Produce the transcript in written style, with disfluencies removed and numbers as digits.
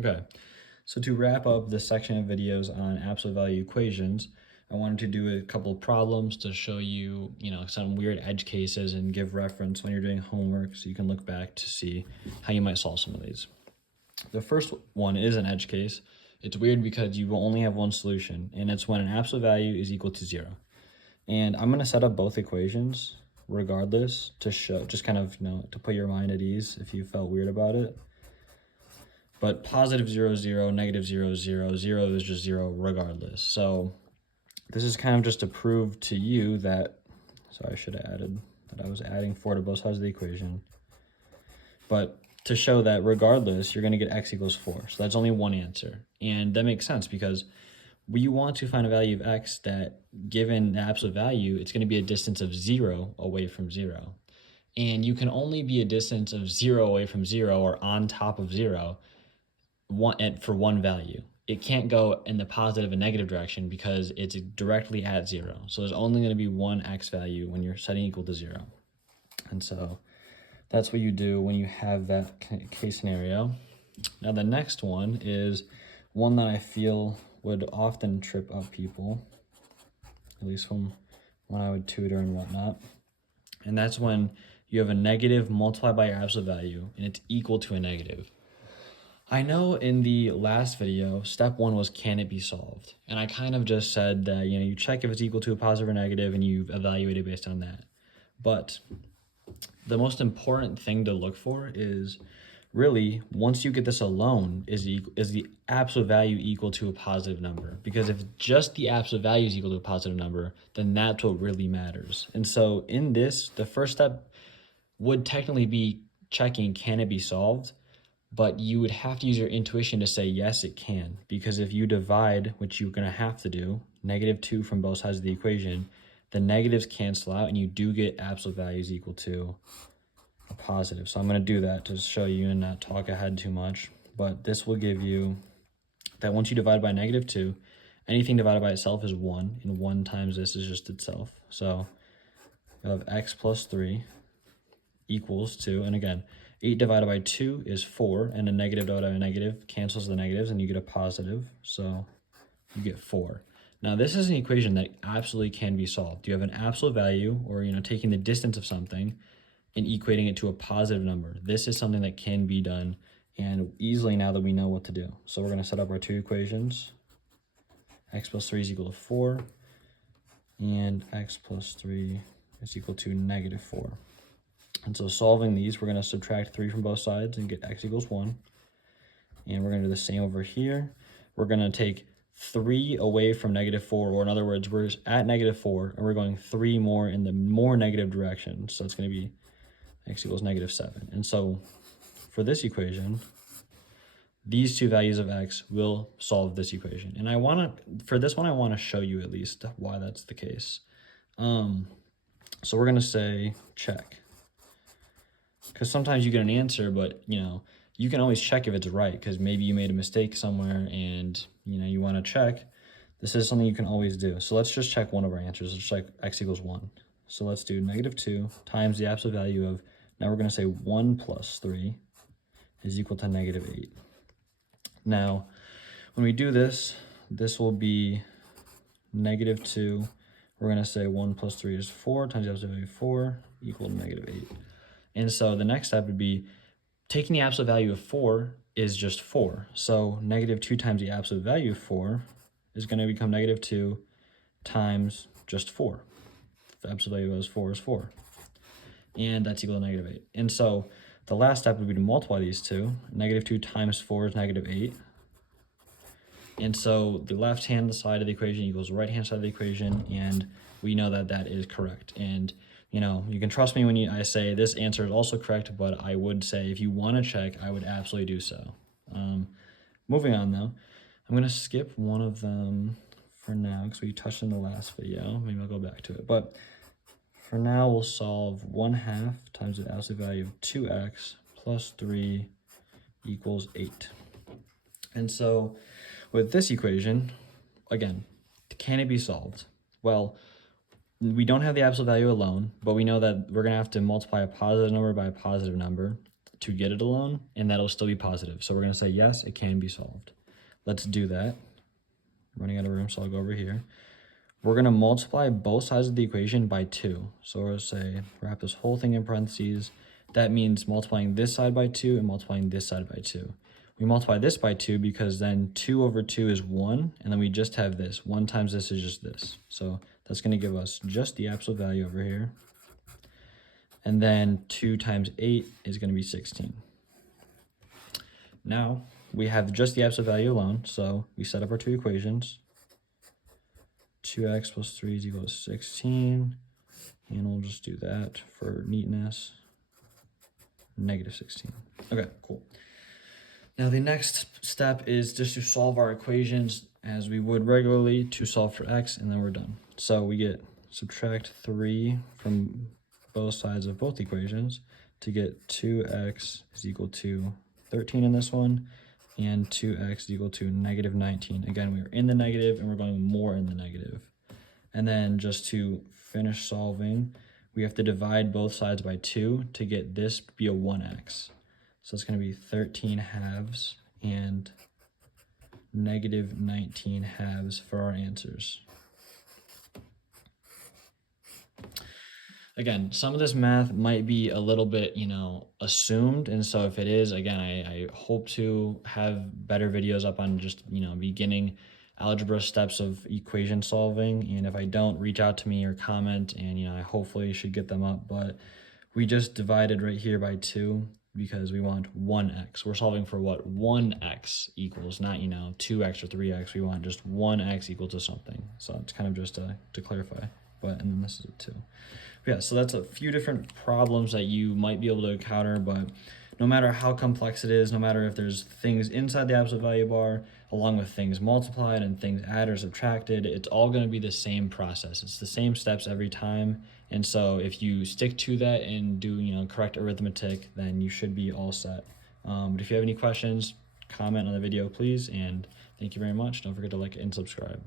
Okay, so to wrap up this section of videos on absolute value equations, I wanted to do a couple of problems to show you, some weird edge cases and give reference when you're doing homework so you can look back to see how you might solve some of these. The first one is an edge case. It's weird because you will only have one solution, and it's when an absolute value is equal to 0. And I'm going to set up both equations regardless to show, just kind of, to put your mind at ease if you felt weird about it. But positive 0, 0, negative 0, 0, 0 is just 0 regardless. So this is kind of just to prove to you that, sorry, I should have added that I was adding 4 to both sides of the equation. But to show that regardless, you're going to get x equals 4. So that's only one answer. And that makes sense because we want to find a value of x that, given the absolute value, it's going to be a distance of 0 away from 0. And you can only be a distance of 0 away from 0 or on top of 0 for one value. It can't go in the positive and negative direction because it's directly at 0. So there's only going to be one x value when you're setting equal to 0. And so that's what you do when you have that case scenario. Now the next one is one that I feel would often trip up people, at least from when I would tutor and whatnot. And that's when you have a negative multiplied by your absolute value and it's equal to a negative. I know in the last video, step 1 was, can it be solved? And I kind of just said that, you check if it's equal to a positive or negative and you evaluate it based on that. But the most important thing to look for is really, once you get this alone, is the absolute value equal to a positive number? Because if just the absolute value is equal to a positive number, then that's what really matters. And so in this, the first step would technically be checking, can it be solved? But you would have to use your intuition to say, yes, it can. Because if you divide, which you're going to have to do, -2 from both sides of the equation, the negatives cancel out and you do get absolute values equal to a positive. So I'm going to do that to show you and not talk ahead too much. But this will give you that once you divide by -2, anything divided by itself is 1, and 1 times this is just itself. So you have x plus 3 equals 2, and again, 8 divided by 2 is 4, and a negative divided by a negative cancels the negatives, and you get a positive, so you get 4. Now, this is an equation that absolutely can be solved. You have an absolute value, or taking the distance of something and equating it to a positive number. This is something that can be done, and easily now that we know what to do. So we're going to set up our two equations. X plus 3 is equal to 4, and x plus 3 is equal to -4. And so solving these, we're going to subtract 3 from both sides and get x equals 1. And we're going to do the same over here. We're going to take 3 away from -4, or in other words, we're at -4, and we're going 3 more in the more negative direction. So it's going to be x equals -7. And so for this equation, these two values of x will solve this equation. And for this one, I want to show you at least why that's the case. So we're going to say check. Because sometimes you get an answer, but you can always check if it's right, because maybe you made a mistake somewhere and you want to check. This is something you can always do. So let's just check one of our answers. Let's check x equals 1. So let's do -2 times the absolute value of, now we're going to say 1 plus 3 is equal to -8. Now, when we do this, this will be -2. We're going to say 1 plus 3 is 4 times the absolute value of 4 equal to -8. And so the next step would be taking the absolute value of 4 is just 4. So -2 times the absolute value of 4 is going to become -2 times just 4. The absolute value of 4 is 4. And that's equal to -8. And so the last step would be to multiply these two. -2 times 4 is -8. And so the left-hand side of the equation equals the right-hand side of the equation, and we know that that is correct. And you can trust me when I say this answer is also correct, but I would say if you want to check, I would absolutely do so. Moving on though, I'm going to skip one of them for now because we touched in the last video. Maybe I'll go back to it. But for now, we'll solve 1/2 times the absolute value of 2x plus 3 equals 8. And so with this equation, again, can it be solved? Well, we don't have the absolute value alone, but we know that we're going to have to multiply a positive number by a positive number to get it alone, and that'll still be positive. So we're going to say, yes, it can be solved. Let's do that. Running out of room, so I'll go over here. We're going to multiply both sides of the equation by 2. So we'll say, wrap this whole thing in parentheses. That means multiplying this side by 2 and multiplying this side by 2. We multiply this by 2 because then 2 over 2 is 1, and then we just have this. 1 times this is just this. So that's going to give us just the absolute value over here. And then 2 times 8 is going to be 16. Now, we have just the absolute value alone, so we set up our two equations. 2x plus 3 is equal to 16, and we'll just do that for neatness. Negative 16. Okay, cool. Now the next step is just to solve our equations as we would regularly to solve for x, and then we're done. So we get subtract 3 from both sides of both equations to get 2x is equal to 13 in this one, and 2x is equal to negative 19. Again, we're in the negative and we're going more in the negative. And then just to finish solving, we have to divide both sides by 2 to get this to be a 1x. So it's going to be 13 halves and negative 19 halves for our answers. Again, some of this math might be a little bit, assumed. And so if it is, again, I hope to have better videos up on just, beginning algebra steps of equation solving. And if I don't, reach out to me or comment, and, I hopefully should get them up. But we just divided right here by 2 because we want 1x. We're solving for what 1x equals, not, 2x or 3x. We want just 1x equal to something. So it's kind of just to clarify. And then this is a 2. Yeah, so that's a few different problems that you might be able to encounter, but no matter how complex it is, no matter if there's things inside the absolute value bar, along with things multiplied and things added or subtracted, it's all going to be the same process. It's the same steps every time. And so if you stick to that and do, correct arithmetic, then you should be all set. But if you have any questions, comment on the video, please. And thank you very much. Don't forget to like and subscribe.